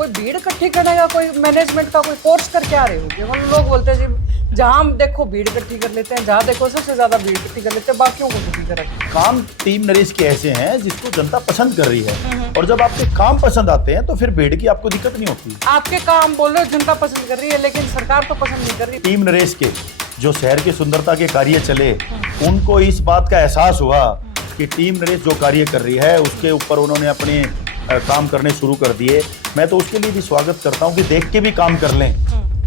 कोई भीड़ इकट्ठी करने का कोई मैनेजमेंट का कोई कोर्स करके आ रहे होगे। मतलब लोग बोलते हैं जी जहाँ देखो भीड़ इकट्ठी कर लेते हैं, जहाँ देखो सबसे ज्यादा भीड़ इकट्ठी कर लेते हैं, बाकियों को दुखी कर रखते हैं। काम टीम नरेश के ऐसे हैं जिसको जनता पसंद कर रही है, और जब आपके काम पसंद आते हैं तो फिर भीड़ की आपको दिक्कत नहीं होती। आपके काम बोल रहे हो जनता पसंद कर रही है, लेकिन सरकार तो पसंद नहीं कर रही। टीम नरेश के जो शहर की सुंदरता के कार्य चले, उनको इस बात का एहसास हुआ कि टीम नरेश जो कार्य कर रही है उसके ऊपर उन्होंने अपने काम करने शुरू कर दिए। मैं तो उसके लिए भी स्वागत करता हूँ कि देख के भी काम कर लें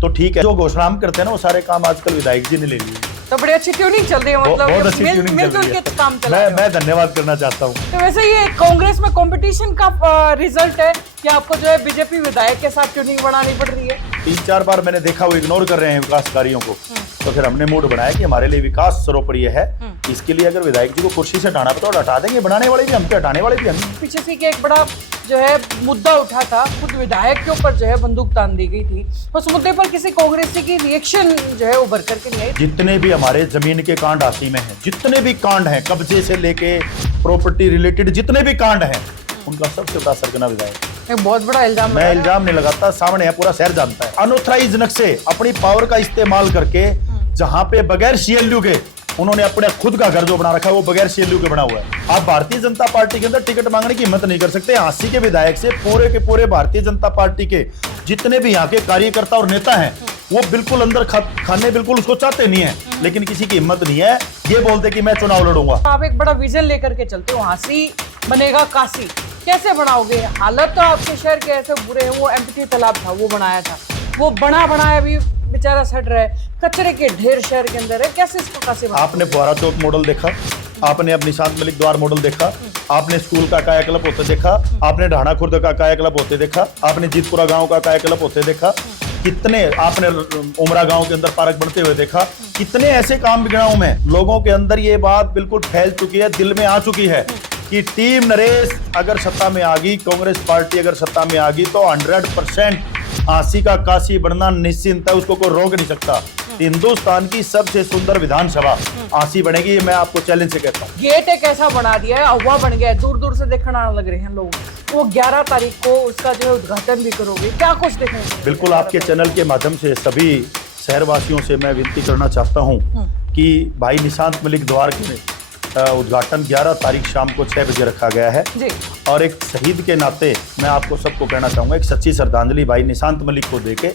तो ठीक है। जो घोषणा हम करते हैं ना वो सारे काम आजकल विधायक जी ने ले लिए। तो बड़ी अच्छी ट्यूनिंग चल रही है, मतलब बहुत अच्छी ट्यूनिंग चल मिलजुल रही के है। काम चला रहे हो। मैं धन्यवाद करना चाहता हूँ। तो वैसे ये कांग्रेस में कंपटीशन का रिजल्ट है कि आपको जो है बीजेपी विधायक के साथ ट्यूनिंग बढ़ानी पड़ रही है। 3-4 बार मैंने देखा वो इग्नोर कर रहे हैं विकास कार्यों को, तो फिर हमने मूड बनाया कि हमारे लिए विकास सर्वोपरि है। इसके लिए अगर विधायक जी को कुर्सी से हटाना पड़ा तो हटा देंगे, बनाने वाले भी हम पे, हटाने वाले भी हम। पीछे से कि एक बड़ा जो है मुद्दा उठा था, खुद विधायक के ऊपर जो है बंदूक तान दी गई थी, उस मुद्दे पर किसी कांग्रेसी की रिएक्शन जो है उभर करके नहीं आई। जितने भी हमारे जमीन के कांड हाथी में हैं, जितने भी कांड हैं, कब्जे से लेके प्रॉपर्टी रिलेटेड जितने भी कांड हैं, उनका सबसे बड़ा सरगना विधायक। एक बहुत बड़ा इल्जाम मैं इल्जाम नहीं लगाता, सामने है, पूरा शहर जानता है। अनऑथराइज्ड नक्शे अपनी पावर का इस्तेमाल करके जहां पे बगैर सीएलयू के उन्होंने अपने खुद का घर जो बना रखा है वो बगैर सीएलयू के बना हुआ है। आप भारतीय जनता पार्टी के अंदर टिकट मांगने की हिम्मत नहीं कर सकते। हांसी के विधायक से पूरे के पूरे भारतीय जनता पार्टी के जितने भी यहाँ के कार्यकर्ता और नेता हैं वो बिल्कुल अंदर खाने बिल्कुल उसको चाहते नहीं है, लेकिन किसी की हिम्मत नहीं है ये बोलते कि मैं चुनाव लड़ूंगा। आप एक बड़ा विजन लेकर के चलते हो, हांसी बनेगा काशी, कैसे बनाओगे? हालत तो आपके शहर के ऐसे बुरे हैं, वो एम्प्टी तालाब था वो बनाया था, वो बनाया भी बेचारा सड़ रहा है, कचरे के ढेर शहर के अंदर है, कैसे इसको काशी बनाओगे? आपने फुहारा चौक मॉडल देखा, आपने अब निशांत मलिक द्वार मॉडल देखा, आपने स्कूल का कायाकल्प होते देखा, आपने ढाणा खुर्द का कायाकल्प होते देखा, आपने जीतपुरा गांव का कायाकल्प होते देखा, कितने आपने उमरा गांव के अंदर पार्क बनते हुए देखा। कितने ऐसे काम गांव में लोगों के अंदर ये बात बिल्कुल फैल चुकी है, दिल में आ चुकी है कि टीम नरेश अगर सत्ता में आ गई, कांग्रेस पार्टी अगर सत्ता में आ गई तो 100% हांसी का काशी बनना निश्चिंत है, उसको कोई रोक नहीं सकता। हिंदुस्तान की सबसे सुंदर विधानसभा हांसी बनेगी, ये मैं आपको चैलेंज से कहता हूँ। गेट एक ऐसा बना दिया है, हवा बन गया है, दूर दूर से देखने आने लग रहे हैं लोग। वो 11 तारीख को उसका जो है उद्घाटन भी करोगे, क्या कुछ देखेंगे? बिल्कुल, आपके चैनल के माध्यम से सभी शहरवासियों से मैं विनती करना चाहता हूँ कि भाई निशांत मलिक द्वार के उद्घाटन 11 तारीख शाम को 6 बजे रखा गया है जी। और एक शहीद के नाते मैं आपको सबको कहना चाहूंगा, एक सच्ची श्रद्धांजलि भाई निशांत मलिक को देके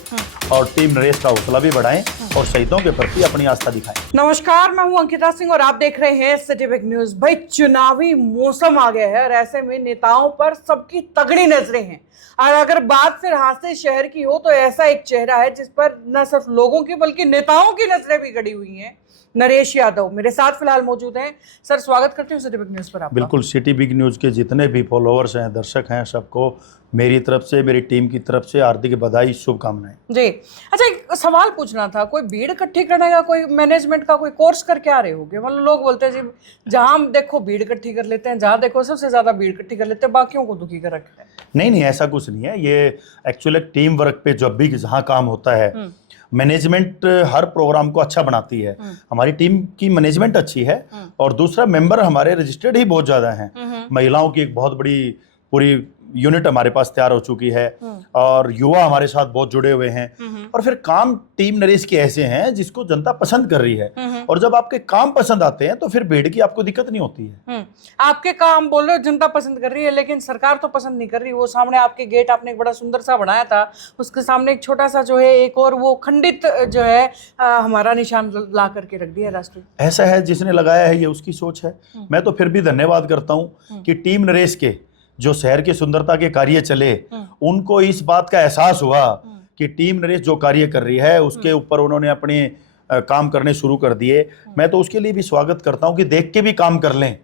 और टीम नरेश का हौसला भी बढ़ाएं और शहीदों के प्रति अपनी आस्था दिखाएं। नमस्कार, मैं हूं अंकिता सिंह और आप देख रहे हैं सिटी बिग न्यूज। भाई चुनावी मौसम आ गया है और ऐसे में नेताओं पर सबकी तगड़ी नजरें हैं। और अगर बात फिर हांसी शहर की हो तो ऐसा एक चेहरा है जिस पर न सिर्फ लोगों की बल्कि नेताओं की नजरें भी गड़ी हुई हैं। नरेश यादव मेरे साथ फिलहाल मौजूद हैं। सर स्वागत करते हूँ सिटी बिग न्यूज पर आपका। बिल्कुल, सिटी बिग न्यूज के जितने भी फॉलोअर्स हैं, दर्शक हैं, सबको मेरी तरफ से, मेरी टीम की तरफ से हार्दिक बधाई, शुभकामनाएं। जी। अच्छा, एक सवाल पूछना था, कोई भीड़ इकट्ठी करने का कोई मैनेजमेंट का कोई कोर्स करके आ रहे होगे? मतलब लोग बोलते हैं जी जहाँ देखो भीड़ इकट्ठी कर लेते हैं, जहाँ देखो सबसे ज्यादा भीड़ इकट्ठी कर लेते हैं, बाकियों को दुखी कर रखा है। नहीं, ऐसा कुछ नहीं है। ये एक्चुअली टीम वर्क पे जब भी जहाँ काम होता है, मैनेजमेंट हर प्रोग्राम को अच्छा बनाती है। हमारी टीम की मैनेजमेंट अच्छी है और दूसरा मेंबर हमारे रजिस्टर्ड ही बहुत ज्यादा हैं। महिलाओं की एक बहुत बड़ी पूरी यूनिट हमारे पास तैयार हो चुकी है और युवा हमारे साथ बहुत जुड़े हुए हैं। और फिर काम टीम नरेश के ऐसे हैं जिसको जनता पसंद कर रही है, और जब आपके काम पसंद आते हैं तो फिर भीड़ की आपको दिक्कत नहीं होती है। आपके काम बोल रहे हो जनता पसंद कर रही है, लेकिन सरकार तो पसंद नहीं कर रही। वो सामने आपके गेट आपने एक बड़ा सुंदर सा बनाया था, उसके सामने एक छोटा सा जो है एक और वो खंडित जो है हमारा निशान ला करके रख दिया राष्ट्रीय। ऐसा है, जिसने लगाया है ये उसकी सोच है। मैं तो फिर भी धन्यवाद करता हूँ कि टीम नरेश के जो शहर की सुंदरता के कार्य चले, उनको इस बात का एहसास हुआ कि टीम नरेश जो कार्य कर रही है उसके ऊपर उन्होंने अपने काम करने शुरू कर दिए। मैं तो उसके लिए भी स्वागत करता हूं कि देख के भी काम कर लें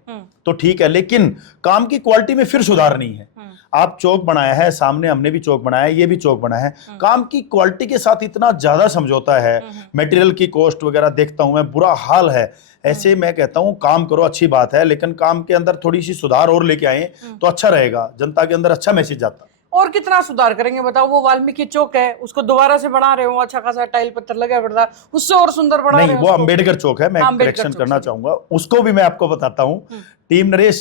तो ठीक है, लेकिन काम की क्वालिटी में फिर सुधार नहीं है। आप चौक बनाया है, सामने हमने भी चौक बनाया है, ये भी चौक बनाया है, काम की क्वालिटी के साथ इतना ज्यादा समझौता है, मटेरियल की कॉस्ट वगैरह देखता हूं मैं, बुरा हाल है। ऐसे मैं कहता हूं काम करो, अच्छी बात है, लेकिन काम के अंदर थोड़ी सी सुधार और लेके आए तो अच्छा रहेगा, जनता के अंदर अच्छा मैसेज जाता। और कितना सुधार करेंगे बताओ? वो वाल्मीकि चौक है, उसको दोबारा से बना रहे हो, अच्छा खासा टाइल पत्थर लगा पड़ता, उससे और सुंदर बना रहे नहीं, हो। वो अंबेडकर चौक है, मैं करेक्शन करना चाहूंगा, उसको भी मैं आपको बताता हूँ। टीम नरेश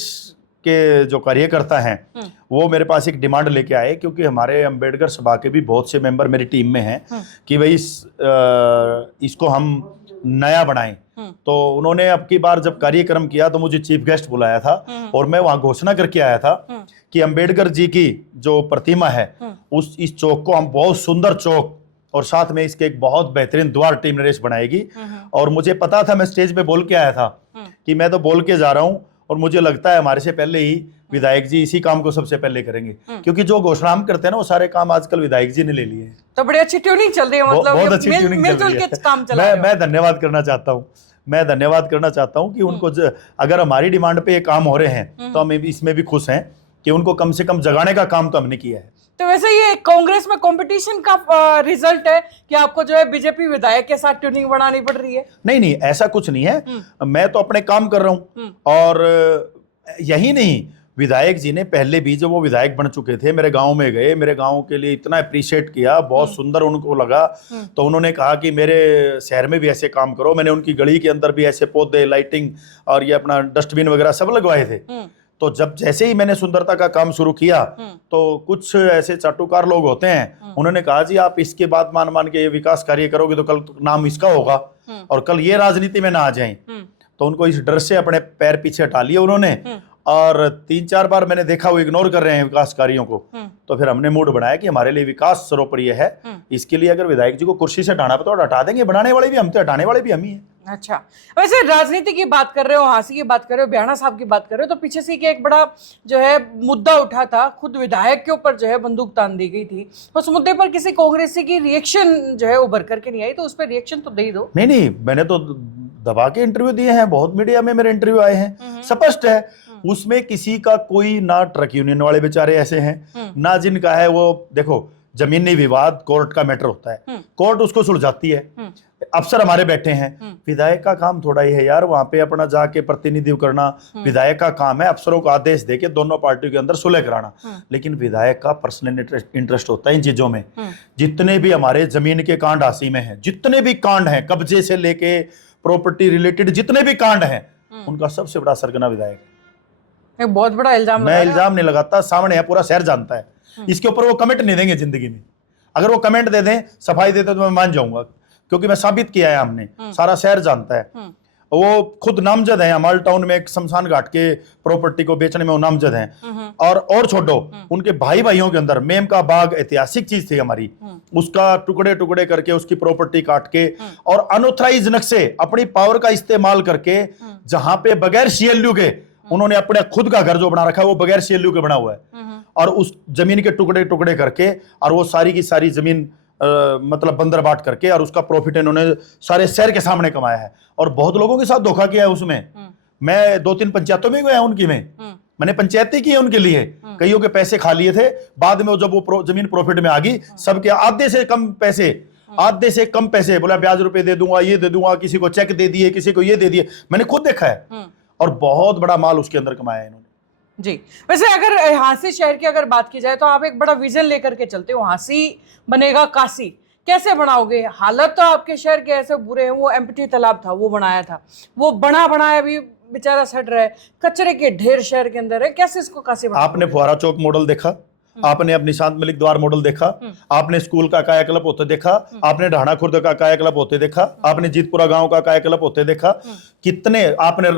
के जो कार्यकर्ता हैं वो मेरे पास एक डिमांड लेके आए, क्योंकि हमारे अंबेडकर सभा के भी बहुत से मेंबर मेरी टीम में हैं कि भाई इसको हम नया बनाएं। तो उन्होंने अब की बार जब कार्यक्रम किया तो मुझे चीफ गेस्ट बुलाया था और मैं वहां घोषणा करके आया था कि अंबेडकर जी की जो प्रतिमा है इस चौक को हम बहुत सुंदर चौक और साथ में इसके एक बहुत बेहतरीन द्वार टीम नरेश बनाएगी। और मुझे पता था, मैं स्टेज पे बोल के आया था कि मैं तो बोल के जा रहा हूं और मुझे लगता है हमारे से पहले ही विधायक जी इसी काम को सबसे पहले करेंगे, क्योंकि जो घोषणा हम करते हैं ना वो सारे काम आजकल विधायक जी ने ले लिए। तो बड़ी अच्छी ट्यूनिंग चल रही है, मतलब बहुत अच्छी ट्यूनिंग चल रही है। काम चला रहे हो। मैं धन्यवाद करना चाहता हूँ, मैं धन्यवाद करना चाहता हूँ कि उनको अगर हमारी डिमांड पे ये काम हो रहे हैं तो हम इसमें भी खुश हैं कि उनको कम से कम जगाने का काम तो हमने किया है। तो वैसे ये कांग्रेस में कंपटीशन का रिजल्ट है कि आपको जो है बीजेपी विधायक के साथ ट्यूनिंग बढ़ानी पड़ रही है? नहीं, ऐसा कुछ नहीं है। मैं तो अपने काम कर रहा हूँ। और यही नहीं, विधायक जी ने पहले भी जब वो विधायक बन चुके थे मेरे गांव में गए, मेरे गांव के लिए इतना अप्रिशिएट किया, बहुत सुंदर उनको लगा। तो उन्होंने कहा कि मेरे शहर में भी ऐसे काम करो। मैंने उनकी गली के अंदर भी ऐसे पौधे, लाइटिंग और ये अपना डस्टबिन वगैरह सब लगवाए थे। तो जब जैसे ही मैंने सुंदरता का काम शुरू किया तो कुछ ऐसे चाटुकार लोग होते हैं, उन्होंने कहा जी आप इसके बाद मान के ये विकास कार्य करोगे तो कल नाम इसका होगा और कल ये राजनीति में ना आ जाए। तो उनको इस डर से अपने पैर पीछे हटा लिए उन्होंने। और 3-4 बार मैंने देखा वो इग्नोर कर रहे हैं विकास कार्यों को। तो फिर हमने मूड बनाया कि हमारे लिए विकास सर्वोपरि है। इसके लिए अगर विधायक जी को कुर्सी से हटाना पड़े तो हटा देंगे, बनाने वाले भी हम थे, हटाने वाले भी हम ही हैं। अच्छा, वैसे राजनीति की बात कर रहे हो, हाँसी की बात कर रहे हो, बियाणा साहब की बात कर रहे हो, तो पीछे से एक बड़ा जो है मुद्दा उठा था, खुद विधायक के ऊपर जो है बंदूक तान दी गई थी। उस मुद्दे पर किसी कांग्रेसी की रिएक्शन जो है उभर करके नहीं आई, तो उस पर रिएक्शन तो दे ही दो। नहीं, मैंने तो दबा के इंटरव्यू दिए हैं, बहुत मीडिया में मेरे इंटरव्यू आए हैं, स्पष्ट है। उसमें किसी का कोई, ना ट्रक यूनियन वाले बेचारे ऐसे हैं, ना जिनका है वो, देखो जमीनी विवाद कोर्ट का मैटर होता है, कोर्ट उसको सुलझाती है, अफसर हमारे बैठे हैं। विधायक का काम थोड़ा ही है यार वहां पे अपना जाके प्रतिनिधित्व करना। विधायक का काम है अफसरों को आदेश देके दोनों पार्टियों के अंदर सुलह कराना। लेकिन विधायक का पर्सनल इंटरेस्ट होता है इन चीजों में। जितने भी हमारे जमीन के कांड हासी में हैं, जितने भी कांड हैं, कब्जे से लेके प्रॉपर्टी रिलेटेड जितने भी कांड हैं, उनका सबसे बड़ा सरगना विधायक है। एक बहुत बड़ा इल्जाम। मैं इल्जाम नहीं लगाता, सामने है, पूरा शहर जानता है। इसके ऊपर वो कमेंट नहीं देंगे जिंदगी में। अगर वो कमेंट दे दें, सफाई देते तो मैं मान जाऊंगा, क्योंकि मैं साबित किया है, हमने सारा शहर जानता है। वो खुद नामजद है, अमाल टाउन में एक शमशान घाट के प्रॉपर्टी को बेचने में वो नामजद हैं। और छोड़ो, उनके भाइयों के अंदर मेम का बाग ऐतिहासिक चीज थी हमारी, उसका टुकड़े टुकड़े करके उसकी प्रॉपर्टी काट के और अनऑथराइज नक्शे अपनी पावर का इस्तेमाल करके, जहां पे बगैर सीएलयू के उन्होंने अपने खुद का घर जो बना रखा है वो बगैर सीएलयू के बना हुआ है, और उस जमीन के टुकड़े टुकड़े करके और वो सारी की सारी जमीन मतलब बंदर बाट करके और उसका प्रॉफिट इन्होंने सारे शहर के सामने कमाया है। और बहुत लोगों के साथ धोखा किया है उसमें। मैं 2-3 पंचायतों में गया उनकी, मैंने पंचायतें की है उनके लिए, कईयों के पैसे खा लिए थे। बाद में जब वो जमीन प्रॉफिट में आ गई, सबके आधे से कम पैसे बोला ब्याज रुपए दे दूंगा, ये दे दूंगा, किसी को चेक दे दिए, किसी को ये दे दिए, मैंने खुद देखा है। और बहुत बड़ा माल उसके अंदर कमाया है इन्होंने। जी, वैसे अगर हाँसी शहर की अगर बात की जाए तो आप एक बड़ा विजन लेकर के चलते हो, हाँसी बनेगा काशी। कैसे बनाओगे? हालत तो आपके शहर के ऐसे बुरे हैं, वो एम्प्टी तालाब था वो बनाया था, वो बनाया भी बेचारा सड़ रहा है, कचरे के ढेर शहर के अंदर है, कैसे इसको काशी बनाओगे? आपने फुहारा चौक मॉडल देखा, आपने अब निशांत मलिक द्वार मॉडल देखा, आपने स्कूल का कायाकल्प होते देखा, आपने ढाणा खुर्द का कायाकल्प होते देखा, आपने जीतपुरा गांव का कायाकल्प होते देखा, कितने आपने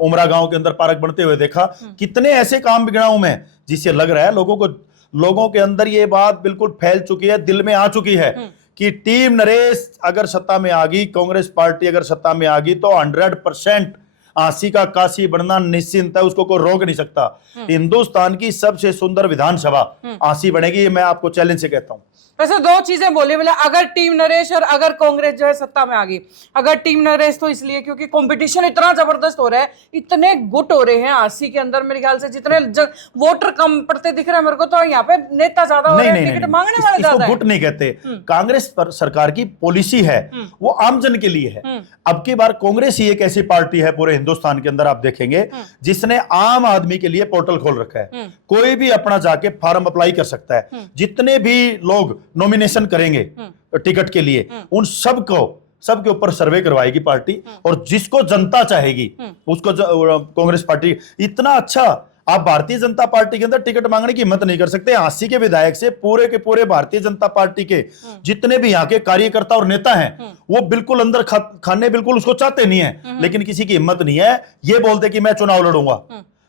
उमरा गांव के अंदर पार्क बनते हुए देखा। कितने ऐसे काम बिगड़ाऊं मैं जिससे लग रहा है लोगों के अंदर ये बात बिल्कुल फैल चुकी है, दिल में आ चुकी है कि टीम नरेश अगर सत्ता में आ गई, कांग्रेस पार्टी अगर सत्ता में आ गई तो 100% हाँसी का काशी बनना निश्चिंत है, उसको कोई रोक नहीं सकता। हिंदुस्तान की सबसे सुंदर विधानसभा हाँसी बनेगी, ये मैं आपको चैलेंज से कहता हूं। वैसे 2 चीजें बोली, बोले अगर टीम नरेश और अगर कांग्रेस जो है सत्ता में आ गई। अगर टीम नरेश तो इसलिए क्योंकि कंपटीशन इतना जबरदस्त हो रहा है, इतने गुट हो रहे हैं हाँसी के अंदर, मेरे ख्याल से जितने वोटर कम पड़ते दिख रहे हैं मेरे को, तो यहाँ पे नेता ज्यादा हो रहे हैं, टिकट मांगने वाले ज्यादा हैं। गुट नहीं कहते, कांग्रेस पर सरकार की पॉलिसी है वो आमजन के लिए है। अब की बार कांग्रेस ही एक ऐसी पार्टी है पूरे हिंदुस्तान के अंदर आप देखेंगे जिसने आम आदमी के लिए पोर्टल खोल रखा है। कोई भी अपना जाके फॉर्म अप्लाई कर सकता है। जितने भी लोग नॉमिनेशन करेंगे टिकट के लिए, उन सबके ऊपर सर्वे करवाएगी पार्टी, और जिसको जनता चाहेगी उसको कांग्रेस पार्टी। इतना अच्छा आप भारतीय जनता पार्टी के अंदर टिकट मांगने की हिम्मत नहीं कर सकते। हांसी के विधायक से पूरे के पूरे भारतीय जनता पार्टी के जितने भी यहाँ के कार्यकर्ता और नेता हैं वो बिल्कुल अंदर खाने बिल्कुल उसको चाहते नहीं है, लेकिन किसी की हिम्मत नहीं है ये बोलते कि मैं चुनाव लड़ूंगा।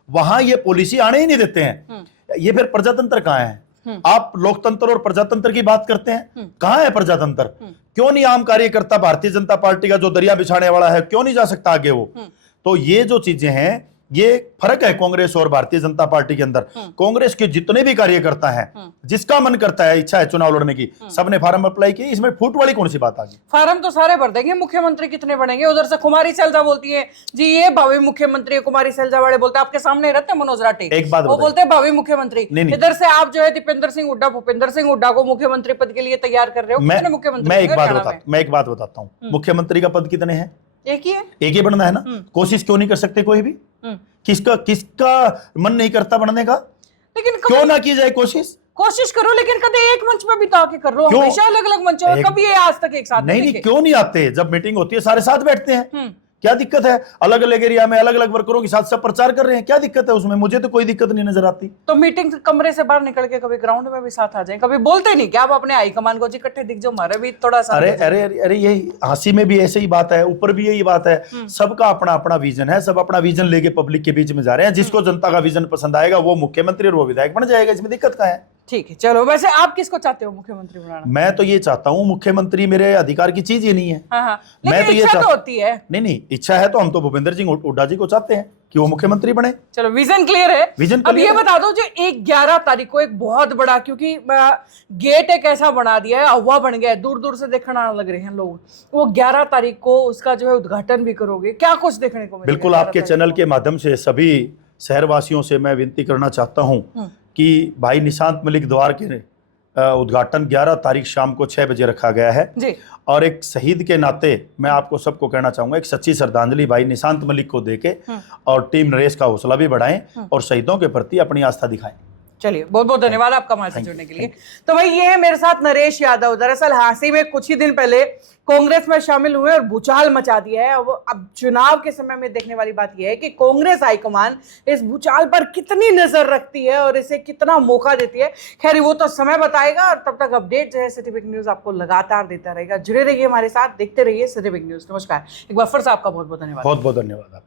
वहां ये पॉलिसी आने ही नहीं देते हैं। ये फिर प्रजातंत्र कहाँ है? आप लोकतंत्र और प्रजातंत्र की बात करते हैं, कहां है प्रजातंत्र? क्यों नहीं आम कार्यकर्ता भारतीय जनता पार्टी का जो दरिया बिछाने वाला है क्यों नहीं जा सकता आगे वो? तो ये जो चीजें हैं ये फर्क है कांग्रेस और भारतीय जनता पार्टी के अंदर। कांग्रेस के जितने भी कार्यकर्ता हैं जिसका मन करता है, इच्छा है चुनाव लड़ने की, सबने फार्म अप्लाई किए। इसमें फूट वाली कौन सी बात आ गई? फार्म तो सारे भर देंगे, मुख्यमंत्री कितने बनेंगे? उधर से कुमारी सैलजा बोलती है जी ये भावी मुख्यमंत्री है, कुमारी सैलजा वाले बोलते हैं आपके सामने रहते हैं मनोज राठी, एक बात वो बोलते हैं भावी मुख्यमंत्री। नहीं। इधर से आप जो है दीपेंद्र सिंह हुड्डा, भूपेंद्र सिंह हुड्डा को मुख्यमंत्री पद के लिए तैयार कर रहे हो। कितने मुख्यमंत्री? मैं एक बात बताता हूँ, मुख्यमंत्री का पद कितने हैं? एक ही है, एक ही बनना है ना। कोशिश क्यों नहीं कर सकते कोई भी? किसका मन नहीं करता बनने का? लेकिन क्यों ना की जाए कोशिश करो, लेकिन कभी एक मंच पे भी तो आके कर लो। हमेशा अलग अलग मंचों में, कभी ये आज तक एक साथ नहीं, क्यों नहीं आते? जब मीटिंग होती है सारे साथ बैठते हैं, क्या दिक्कत है? अलग अलग एरिया में अलग अलग वर्करों के साथ सब प्रचार कर रहे हैं, क्या दिक्कत है उसमें? मुझे तो कोई दिक्कत नहीं नजर आती। तो मीटिंग कमरे से बाहर निकल के कभी ग्राउंड में भी साथ आ जाए, कभी बोलते नहीं क्या आप अपने हाईकमान को जी इकट्ठे दिख जाओ, हमारे भी थोड़ा सा? अरे यही हंसी में भी ऐसे ही बात है, ऊपर भी यही बात है। सबका अपना अपना विजन है, सब अपना विजन लेके पब्लिक के बीच में जा रहे हैं। जिसको जनता का विजन पसंद आएगा वो मुख्यमंत्री और वो विधायक बन जाएगा, इसमें दिक्कत क्या है? ठीक है, चलो वैसे आप किसको चाहते हो मुख्यमंत्री बनाना? मैं तो ये चाहता हूँ, मुख्यमंत्री मेरे अधिकार की चीज ही नहीं है। हाँ। मैं तो ये इच्छा तो होती है। नहीं, इच्छा है तो हम तो भूपेंद्र सिंह हुड्डा जी को चाहते हैं कि वो मुख्यमंत्री बने। चलो विजन क्लियर है। अब ये बता दो जो 11 तारीख को एक बहुत बड़ा, क्योंकि गेट एक ऐसा बना दिया है, हवा बन गया है, दूर दूर से देखने आने लग रहे हैं लोग, वो 11 तारीख को उसका जो है उद्घाटन भी करोगे, क्या कुछ देखने को मिलेगा? बिल्कुल, आपके चैनल के माध्यम से सभी शहरवासियों से मैं विनती करना चाहता हूँ कि भाई निशांत मलिक द्वार के उद्घाटन 11 तारीख शाम को 6 बजे रखा गया है जी। और एक शहीद के नाते मैं आपको सबको कहना चाहूंगा, एक सच्ची श्रद्धांजलि भाई निशांत मलिक को देके और टीम नरेश का हौसला भी बढ़ाएं और शहीदों के प्रति अपनी आस्था दिखाएं। चलिए, बहुत बहुत धन्यवाद आपका हमारे साथ जुड़ने के लिए। तो भाई ये है मेरे साथ नरेश यादव। दरअसल हांसी में कुछ ही दिन पहले कांग्रेस में शामिल हुए और भूचाल मचा दिया है। अब चुनाव के समय में देखने वाली बात यह है कि कांग्रेस हाईकमान इस भूचाल पर कितनी नजर रखती है और इसे कितना मौका देती है। खैर वो तो समय बताएगा, और तब तक अपडेट जो है सिटी बिग न्यूज आपको लगातार देता रहेगा। जुड़े रहिए हमारे साथ, देखते रहिए सिटी बिग न्यूज। नमस्कार, एक बार फिर से आपका बहुत बहुत धन्यवाद। बहुत बहुत धन्यवाद।